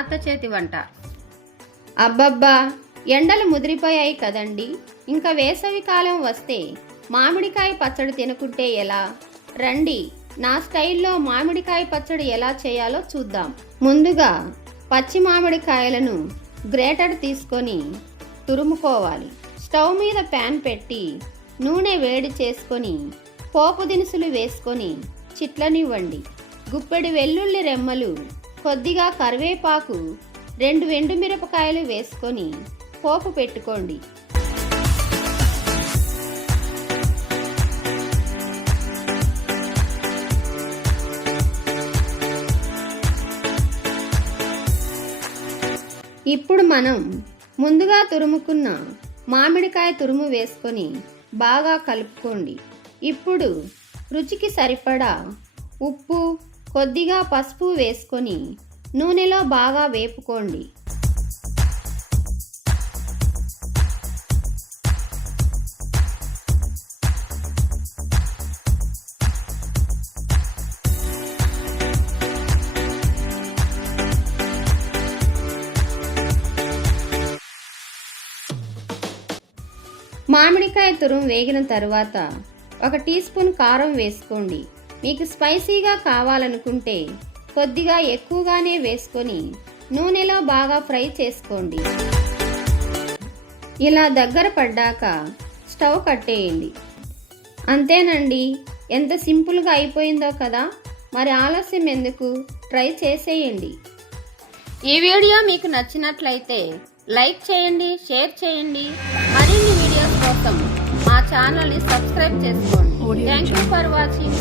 అత్త చేతి వంట. అబ్బబ్బా, ఎండలు ముదిరిపోయాయి కదండి. ఇంకా వేసవి కాలం వస్తే మామిడికాయ పచ్చడి తినకుంటే ఎలా? రండి, నా స్టైల్లో మామిడికాయ పచ్చడి ఎలా చేయాలో చూద్దాం. ముందుగా పచ్చి మామిడికాయలను గ్రేటర్ తీసుకొని తురుముకోవాలి. స్టవ్ మీద ప్యాన్ పెట్టి నూనె వేడి చేసుకొని పోపు దినుసులు వేసుకొని చిట్లనివ్వండి. గుప్పెడు వెల్లుల్లి రెమ్మలు, కొద్దిగా కరివేపాకు, 2 ఎండుమిరపకాయలు వేసుకొని పోపు పెట్టుకోండి. ఇప్పుడు మనం ముందుగా తురుముకున్న మామిడికాయ తురుము వేసుకొని బాగా కలుపుకోండి. ఇప్పుడు రుచికి సరిపడా ఉప్పు, కొద్దిగా పసుపు వేసుకొని నూనెలో బాగా వేపుకోండి. మామిడికాయ తురుము వేగిన తర్వాత 1 టీ స్పూన్ కారం వేసుకోండి. మీకు స్పైసీగా కావాలనుకుంటే కొద్దిగా ఎక్కువగానే వేసుకొని నూనెలో బాగా ఫ్రై చేసుకోండి. ఇలా దగ్గర పడ్డాక స్టవ్ కట్టేయండి. అంతేనండి, ఎంత సింపుల్గా అయిపోయిందో కదా. మరి ఆలస్యం ఎందుకు, ట్రై చేసేయండి. ఈ వీడియో మీకు నచ్చినట్లయితే లైక్ చేయండి, షేర్ చేయండి. మరిన్ని వీడియోస్ కోసం మా ఛానల్ని సబ్స్క్రైబ్ చేసుకోండి. Thank you for watching.